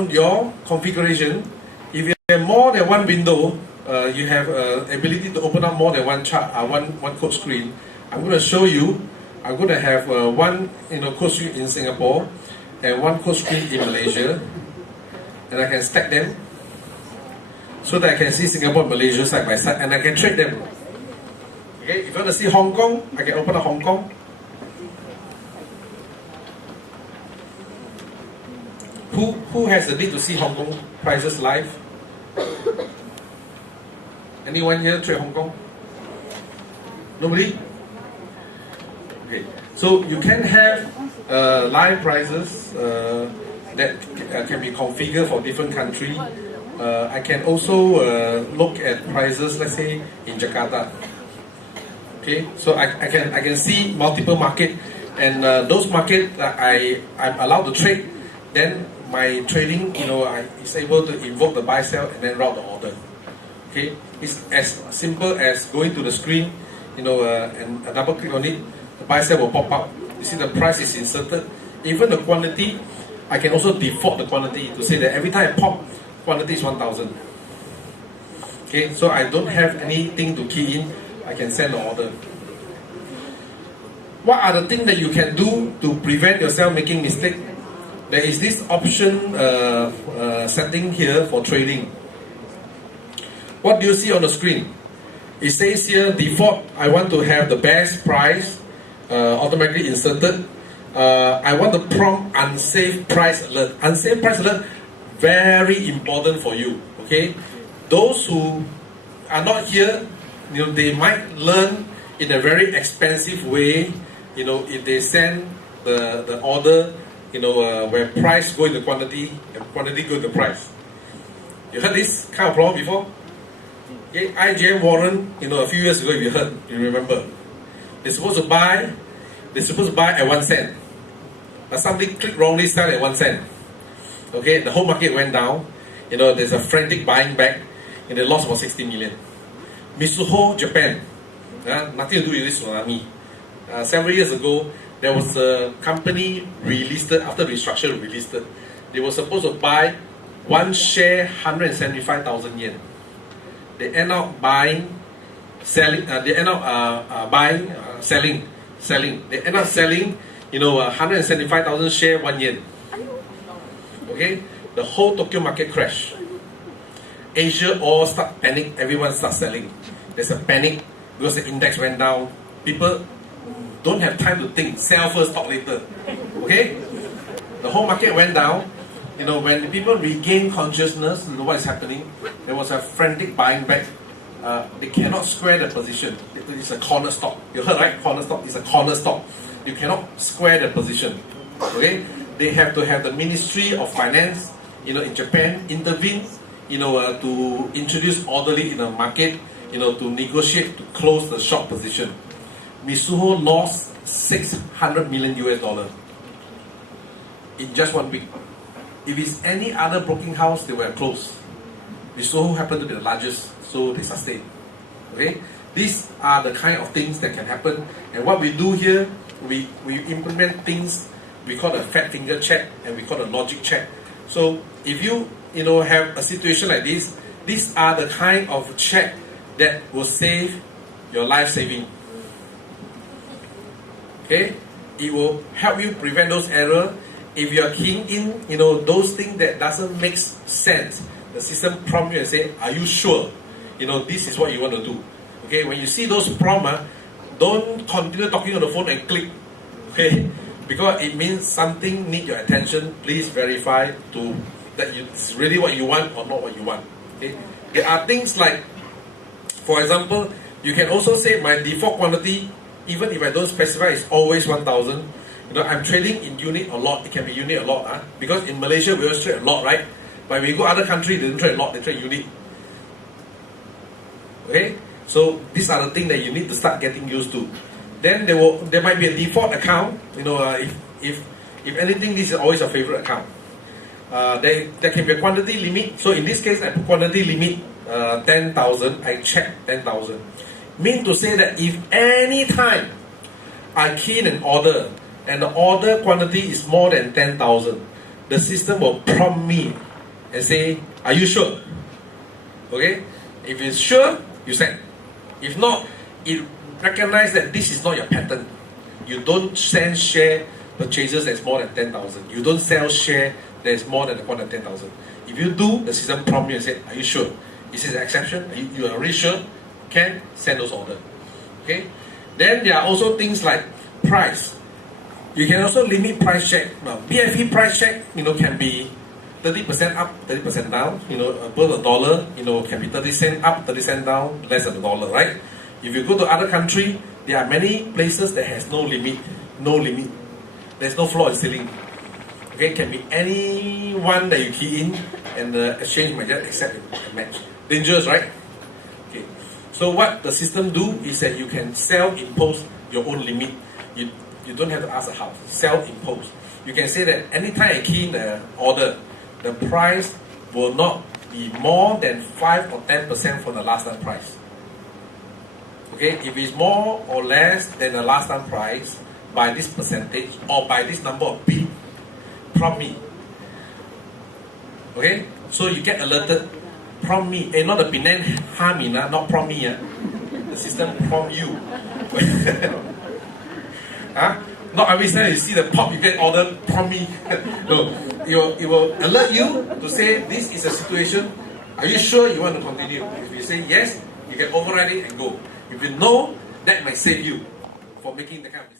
on your configuration, if you have more than one window, you have ability to open up more than one chart, one code screen. I'm going to show you. I'm going to have one code screen in Singapore and one code screen in Malaysia, and I can stack them so that I can see Singapore and Malaysia side by side, and I can trade them. Okay, if you want to see Hong Kong, I can open up Hong Kong. Who has the need to see Hong Kong prices live? Anyone here trade Hong Kong? Nobody? Okay, so you can have live prices that can be configured for different country. I can also look at prices, let's say in Jakarta. Okay, so I can see multiple market, and those market that I'm allowed to trade. Then my trading, is able to invoke the buy sell and then route the order. Okay, it's as simple as going to the screen, and a double click on it, the buy sell will pop up. You see the price is inserted. Even the quantity, I can also default the quantity to say that every time I pop, quantity is 1,000. Okay, so I don't have anything to key in. I can send the order. What are the things that you can do to prevent yourself making mistake? There is this option setting here for trading. What do you see on the screen? It says here default. I want to have the best price automatically inserted. I want to prompt unsafe price alert. Unsafe price alert, very important for you. Okay, those who are not here, they might learn in a very expensive way. If they send the order, where price go into quantity and quantity go into price. You heard this kind of problem before? Okay, IGM warrant, a few years ago, you remember. They're supposed to buy at 1 cent. But somebody clicked wrongly, sell at 1 cent. Okay, the whole market went down. There's a frantic buying back, and they lost about 60 million. Mizuho, Japan, nothing to do with this tsunami. Several years ago, there was a company relisted, after restructure relisted. They were supposed to buy one share 175,000 yen. They end up selling. They end up selling. They end up selling, 175,000 share 1 yen. Okay, the whole Tokyo market crashed. Asia all start panic. Everyone starts selling. There's a panic because the index went down. People don't have time to think. Sell first, talk later. Okay? The whole market went down. When the people regain consciousness, what is happening? There was a frantic buying back. They cannot square the position. It is a corner stock. You heard, right? Corner stock is a corner stock. You cannot square the position. Okay? They have to have the Ministry of Finance, in Japan intervene, to introduce orderly in the market, to negotiate to close the short position. Mizuho lost $600 million in just 1 week. If it's any other broking house, they were closed. Mizuho happened to be the largest, so they sustained. Okay, these are the kind of things that can happen. And what we do here, we implement things we call a fat finger check and we call a logic check. So if you have a situation like this, these are the kind of check that will save your life saving. Okay, it will help you prevent those errors. If you are keying in, those things that doesn't make sense, the system prompt you and say, "Are you sure? This is what you want to do." Okay, when you see those prompts, don't continue talking on the phone and click. Okay, because it means something need your attention. Please verify that it's really what you want or not what you want. Okay, there are things like, for example, you can also say my default quantity, even if I don't specify, is always 1,000. I'm trading in unit a lot. It can be unit a lot, because in Malaysia we always trade a lot, right? But when we go other countries, they don't trade a lot. They trade unit. Okay, so these are the things that you need to start getting used to. Then there might be a default account. If anything, this is always a favorite account. There can be a quantity limit. So in this case, I put quantity limit 10,000. I check 10,000. Mean to say that if any time I key in an order and the order quantity is more than 10,000, the system will prompt me and say, are you sure? Okay? If it's sure, you send. If not, it recognizes that this is not your pattern. You don't send share purchases that's more than 10,000. You don't sell share that's more than 10,000. If you do, the system prompt you and say, are you sure? Is this an exception? You are really sure? Can send those orders. Okay? Then there are also things like price. You can also limit price check. Now, BFE price check, can be 30% up, 30% down. Above a dollar, can be 30 cents up, 30 cents down, less than a dollar, right? If you go to other country, there are many places that has no limit. No limit. There's no floor and ceiling. Okay, can be any one that you key in, and the exchange might just accept and match. Dangerous, right? Okay. So what the system do is that you can self-impose your own limit. You don't have to ask the house. Self-impose. You can say that anytime I key in the order, the price will not be more than 5 or 10% from the last time price. Okay, if it's more or less than the last time price by this percentage or by this number of bit, prompt me. Okay, so you get alerted. Prompt me. Not the Penang Hamina, not prompt me. The system prompt you. Huh? Not every time you see the pop, you get order, prompt me. No, it will alert you to say this is a situation. Are you sure you want to continue? If you say yes, you can override it and go. If you know, that might save you from making the kind of mistake.